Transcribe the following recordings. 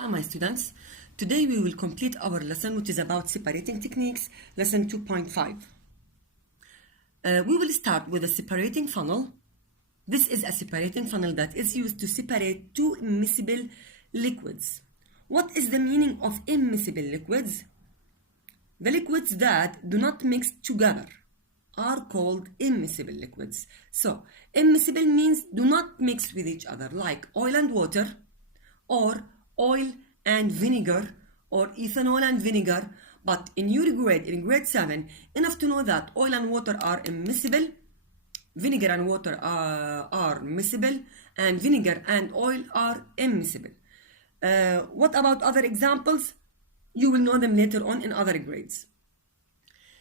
Hi my students, today we will complete our lesson which is about separating techniques, lesson 2.5. We will start with a separating funnel. This is a separating funnel that is used to separate two immiscible liquids. What is the meaning of immiscible liquids? The liquids that do not mix together are called immiscible liquids. So, immiscible means do not mix with each other, like oil and water, or oil and vinegar, or ethanol and vinegar. But in your grade, in grade 7, enough to know that oil and water are immiscible, vinegar and water are miscible, and vinegar and oil are immiscible. What about other examples? You will know them later on in other grades.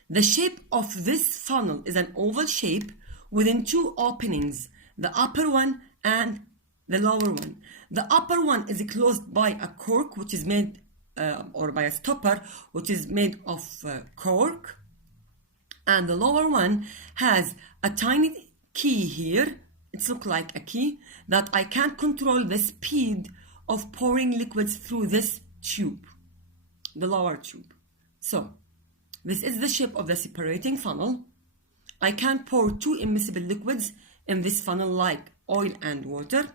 The shape of this funnel is an oval shape within two openings, the upper one and the lower one. The upper one is closed by a cork which is made, or by a stopper which is made of cork. And the lower one has a tiny key here. It looks like a key that I can control the speed of pouring liquids through this tube, the lower tube. So, this is the shape of the separating funnel. I can pour two immiscible liquids in this funnel like oil and water.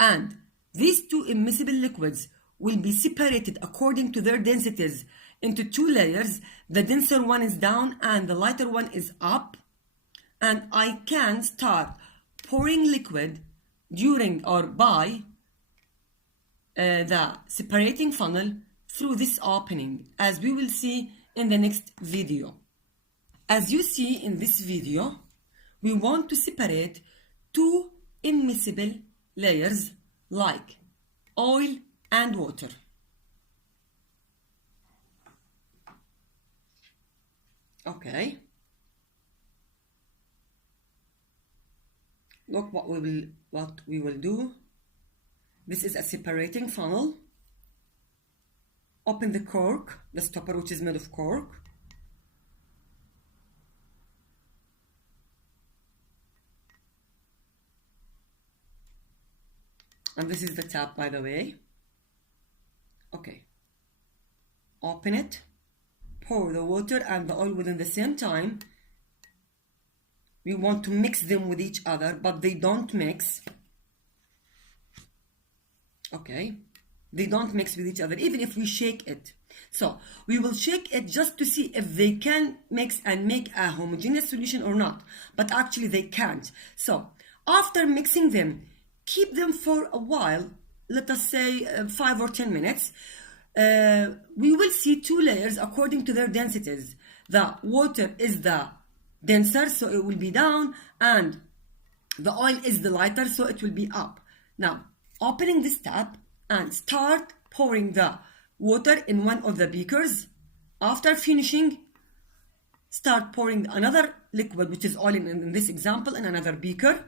And these two immiscible liquids will be separated according to their densities into two layers. The denser one is down and the lighter one is up. And I can start pouring liquid during or by the separating funnel through this opening, as we will see in the next video. As you see in this video, we want to separate two immiscible layers like oil and water. Okay. Look what we will do. This is a separating funnel. Open the cork, the stopper which is made of cork. And this is the tap, by the way. Okay. Open it. Pour the water and the oil within the same time. We want to mix them with each other, but they don't mix. Okay. They don't mix with each other, even if we shake it. So, we will shake it just to see if they can mix and make a homogeneous solution or not. But actually they can't. So, after mixing them, keep them for a while, let us say 5 or 10 minutes. We will see two layers according to their densities. The water is the denser, so it will be down, and the oil is the lighter, so it will be up. Now, opening this tap and start pouring the water in one of the beakers. After finishing, start pouring another liquid, which is oil in this example, in another beaker.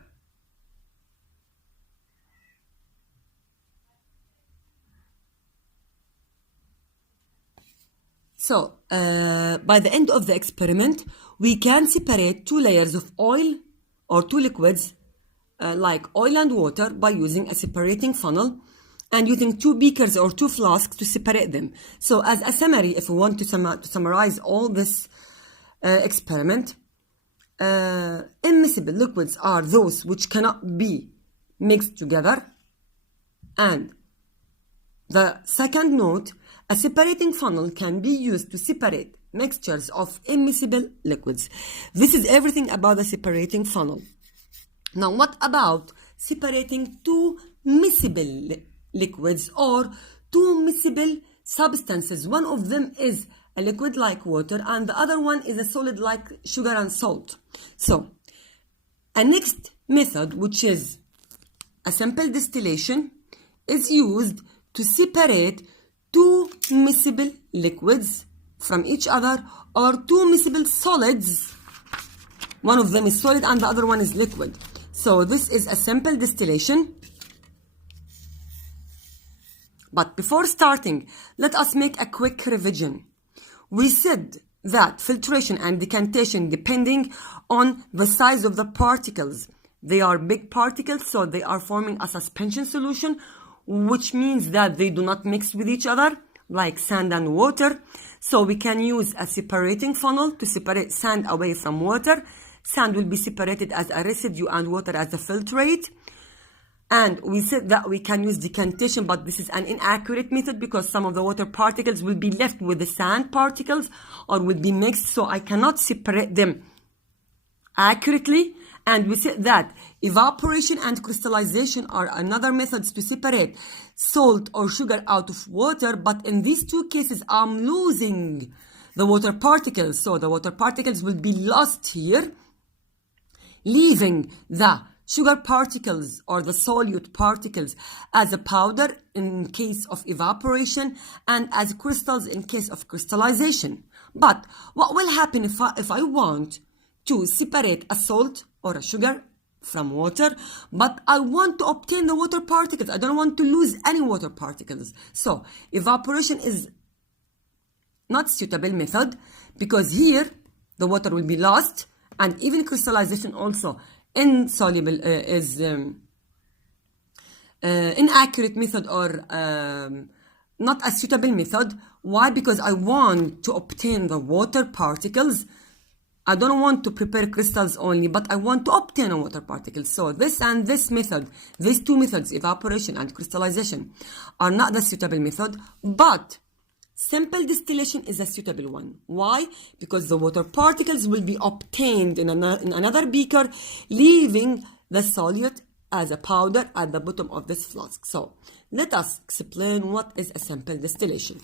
So, by the end of the experiment, we can separate two layers of oil or two liquids like oil and water by using a separating funnel and using two beakers or two flasks to separate them. So, as a summary, if we want to summarize all this experiment, immiscible liquids are those which cannot be mixed together. And the second note, a separating funnel can be used to separate mixtures of immiscible liquids. This is everything about the separating funnel. Now, what about separating two miscible liquids or two miscible substances? One of them is a liquid like water and the other one is a solid like sugar and salt. So, a next method, which is a simple distillation, is used to separate two miscible liquids from each other or two miscible solids. One of them is solid and the other one is liquid. So this is a simple distillation. But before starting, let us make a quick revision. We said that filtration and decantation depending on the size of the particles. They are big particles, so they are forming a suspension solution, which means that they do not mix with each other, like sand and water. So we can use a separating funnel to separate sand away from water. Sand will be separated as a residue and water as a filtrate. And we said that we can use decantation, but this is an inaccurate method because some of the water particles will be left with the sand particles or will be mixed, so I cannot separate them accurately. And we said that evaporation and crystallization are another methods to separate salt or sugar out of water, but in these two cases I'm losing the water particles, so the water particles will be lost here, leaving the sugar particles or the solute particles as a powder in case of evaporation and as crystals in case of crystallization. But what will happen if I want to separate a salt or a sugar from water, but I want to obtain the water particles? I don't want to lose any water particles. So evaporation is not suitable method because here the water will be lost, and even crystallization also insoluble is inaccurate method or not a suitable method. Why? Because I want to obtain the water particles. I don't want to prepare crystals only, but I want to obtain a water particle. So this and this method, these two methods, evaporation and crystallization, are not the suitable method, but simple distillation is a suitable one. Why? Because the water particles will be obtained in another beaker, leaving the solute as a powder at the bottom of this flask. So let us explain what is a simple distillation.